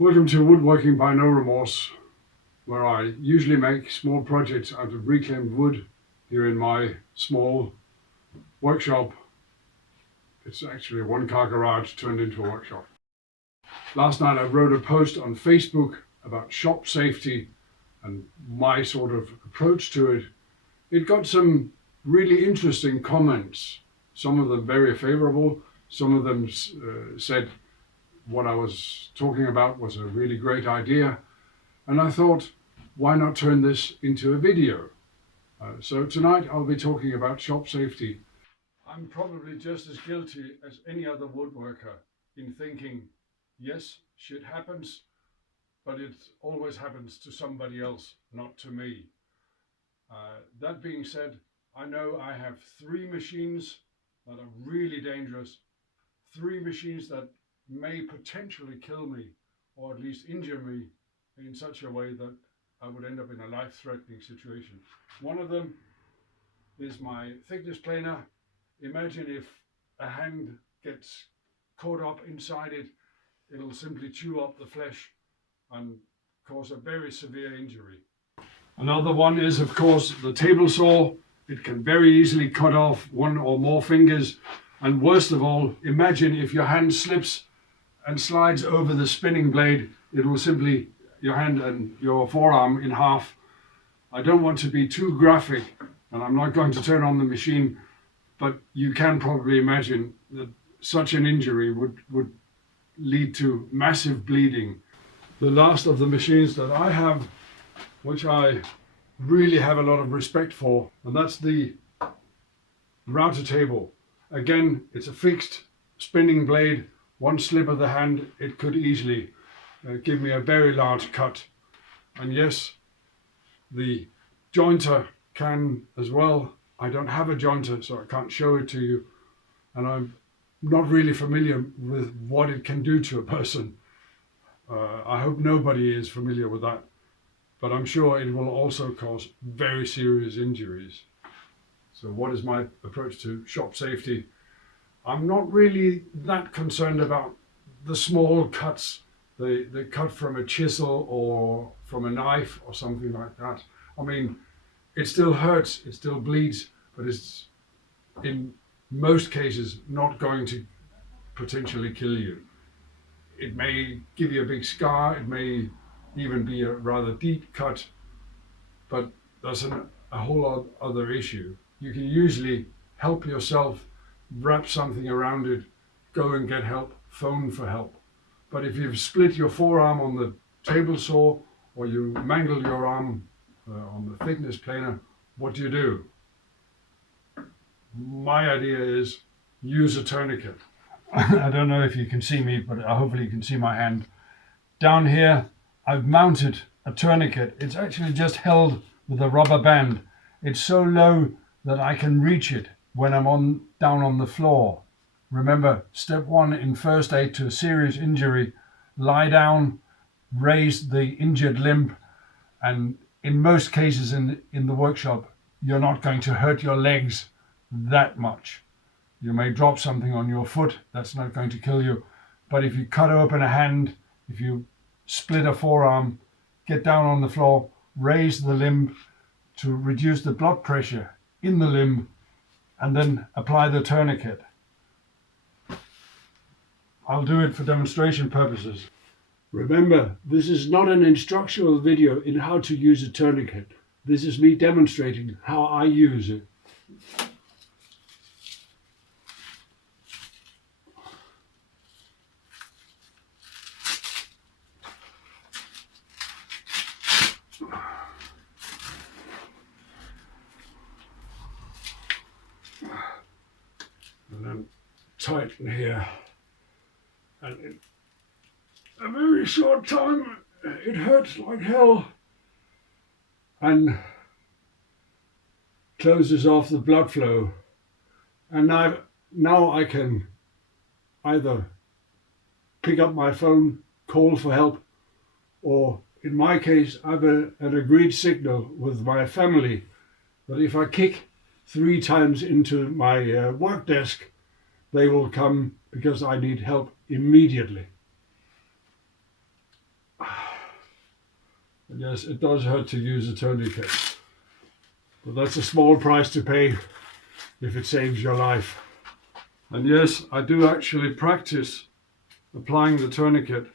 Welcome to Woodworking by No Remorse, where I usually make small projects out of reclaimed wood here in my small workshop. It's actually a one-car garage turned into a workshop. Last night I wrote a post on Facebook about shop safety and my sort of approach to it. It got some really interesting comments, some of them very favorable, some of them said what I was talking about was a really great idea, and I thought, why not turn this into a video? So tonight I'll be talking about shop safety. I'm probably just as guilty as any other woodworker in thinking, yes, shit happens, but it always happens to somebody else, not to me. That being said, I know I have 3 machines that are really dangerous, 3 machines that may potentially kill me or at least injure me in such a way that I would end up in a life-threatening situation. One of them is my thickness planer. Imagine if a hand gets caught up inside it, it'll simply chew up the flesh and cause a very severe injury. Another one is, of course, the table saw. It can very easily cut off 1 or more fingers. And worst of all, imagine if your hand slips and slides over the spinning blade, it will simply, your hand and your forearm in half. I don't want to be too graphic, and I'm not going to turn on the machine, but you can probably imagine that such an injury would lead to massive bleeding. The last of the machines that I have, which I really have a lot of respect for, and that's the router table. Again, it's a fixed spinning blade. 1 slip of the hand, it could easily give me a very large cut. And yes, the jointer can as well. I don't have a jointer, so I can't show it to you. And I'm not really familiar with what it can do to a person. I hope nobody is familiar with that. But I'm sure it will also cause very serious injuries. So what is my approach to shop safety? I'm not really that concerned about the small cuts, the cut from a chisel or from a knife or something like that. I mean, it still hurts, it still bleeds, but it's in most cases not going to potentially kill you. It may give you a big scar, it may even be a rather deep cut, but that's a whole other issue. You can usually help yourself, wrap something around it, go and get help, phone for help. But if you've split your forearm on the table saw or you mangle your arm on the thickness planer, what do? My idea is use a tourniquet. I don't know if you can see me, but hopefully you can see my hand. Down here, I've mounted a tourniquet. It's actually just held with a rubber band. It's so low that I can reach it when I'm down on the floor. Remember, step 1 in first aid to a serious injury: lie down, raise the injured limb, and in most cases in the workshop, you're not going to hurt your legs that much. You may drop something on your foot, that's not going to kill you. But if you cut open a hand, if you split a forearm, get down on the floor, raise the limb to reduce the blood pressure in the limb, and then apply the tourniquet. I'll do it for demonstration purposes. Remember, this is not an instructional video in how to use a tourniquet. This is me demonstrating how I use it. And then tighten here, and in a very short time it hurts like hell and closes off the blood flow. And now I can either pick up my phone, call for help, or in my case I have an agreed signal with my family that if I kick 3 times into my work desk, they will come because I need help immediately. Yes, it does hurt to use a tourniquet, but that's a small price to pay if it saves your life. And yes, I do actually practice applying the tourniquet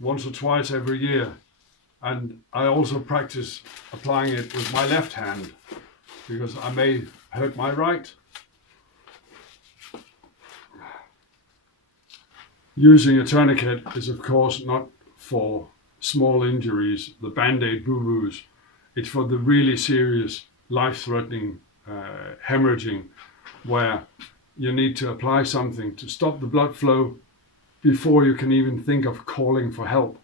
once or twice every year. And I also practice applying it with my left hand because I may hurt my right. Using a tourniquet is of course not for small injuries, the band-aid boo-boos. It's for the really serious, life-threatening hemorrhaging, where you need to apply something to stop the blood flow before you can even think of calling for help.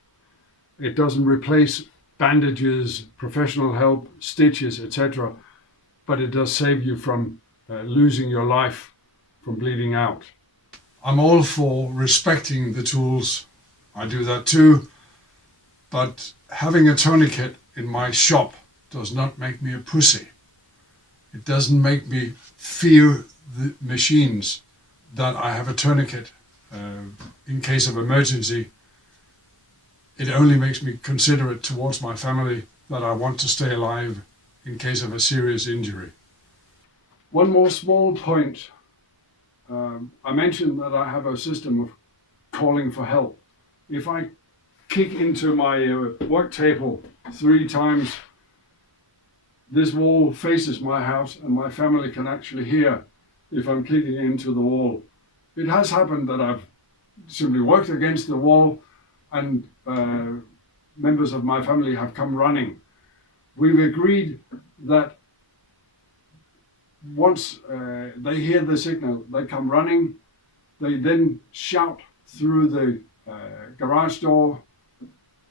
It doesn't replace bandages, professional help, stitches, etc., but it does save you from losing your life from bleeding out. I'm all for respecting the tools. I do that too. But having a tourniquet in my shop does not make me a pussy. It doesn't make me fear the machines that I have a tourniquet in case of emergency. It only makes me considerate towards my family that I want to stay alive in case of a serious injury. One more small point. I mentioned that I have a system of calling for help. If I kick into my work table 3 times, this wall faces my house and my family can actually hear if I'm kicking into the wall. It has happened that I've simply worked against the wall and members of my family have come running. We've agreed that once they hear the signal, they come running. They then shout through the garage door,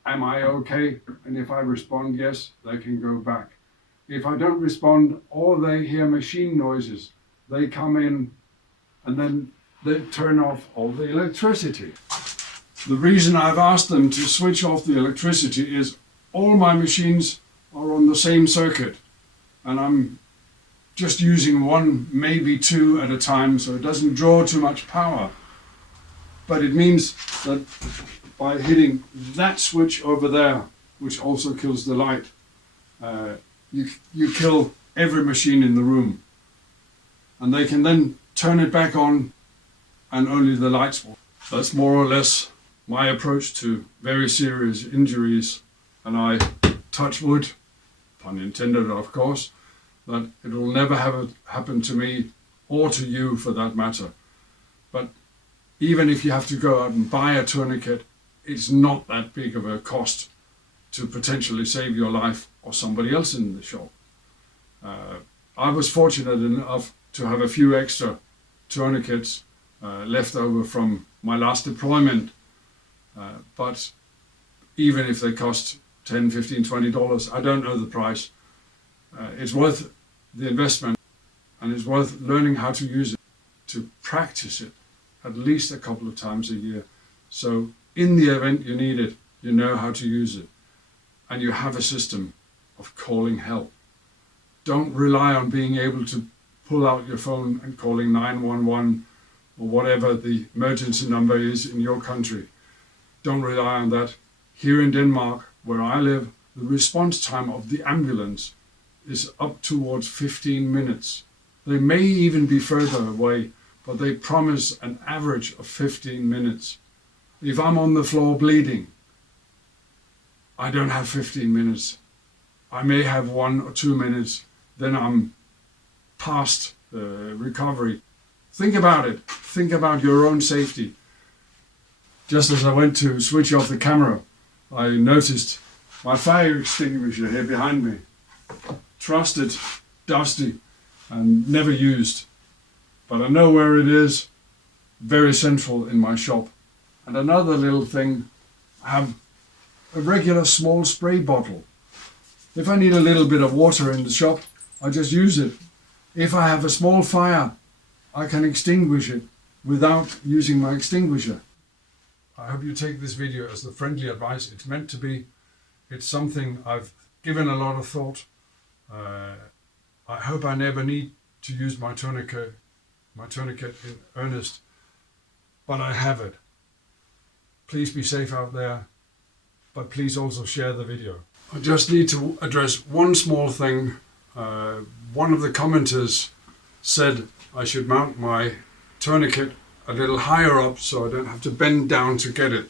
"Am I okay?" And if I respond yes, they can go back. If I don't respond or they hear machine noises, they come in and then they turn off all the electricity. The reason I've asked them to switch off the electricity is all my machines are on the same circuit and I'm just using 1, maybe 2 at a time, so it doesn't draw too much power. But it means that by hitting that switch over there, which also kills the light, you kill every machine in the room. And they can then turn it back on and only the lights will. That's more or less my approach to very serious injuries, and I touch wood, pun intended of course, that it will never happen to me or to you for that matter. But even if you have to go out and buy a tourniquet, it's not that big of a cost to potentially save your life or somebody else in the shop. I was fortunate enough to have a few extra tourniquets left over from my last deployment, but even if they cost $10, $15, $20, I don't know the price, it's worth the investment, and it's worth learning how to use it, to practice it at least a couple of times a year. So in the event you need it, you know how to use it, and you have a system of calling help. Don't rely on being able to pull out your phone and calling 911 or whatever the emergency number is in your country. Don't rely on that. Here in Denmark, where I live, the response time of the ambulance is up towards 15 minutes. They may even be further away, but they promise an average of 15 minutes. If I'm on the floor bleeding, I don't have 15 minutes. I may have 1 or 2 minutes, then I'm past recovery. Think about it. Think about your own safety. Just as I went to switch off the camera, I noticed my fire extinguisher here behind me. Trusted, dusty, and never used. But I know where it is, very central in my shop. And another little thing, I have a regular small spray bottle. If I need a little bit of water in the shop, I just use it. If I have a small fire, I can extinguish it without using my extinguisher. I hope you take this video as the friendly advice it's meant to be. It's something I've given a lot of thought. I hope I never need to use my tourniquet in earnest, but I have it. Please be safe out there, but please also share the video. I just need to address one small thing. One of the commenters said I should mount my tourniquet a little higher up so I don't have to bend down to get it.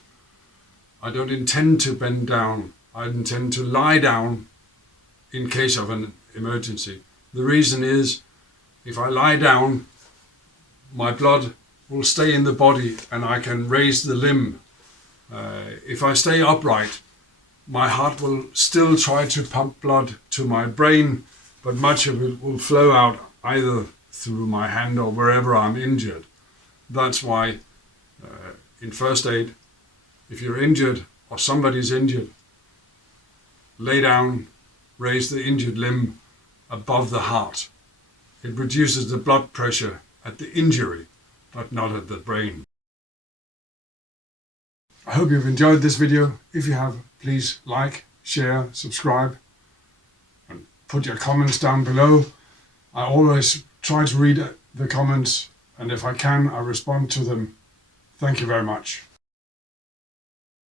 I don't intend to bend down. I intend to lie down in case of an emergency. The reason is, if I lie down, my blood will stay in the body and I can raise the limb. If I stay upright, my heart will still try to pump blood to my brain, but much of it will flow out either through my hand or wherever I'm injured. That's why in first aid, if you're injured or somebody's injured, lay down, raise the injured limb above the heart. It reduces the blood pressure at the injury, but not at the brain. I hope you've enjoyed this video. If you have, please like, share, subscribe, and put your comments down below. I always try to read the comments, and if I can, I respond to them. Thank you very much.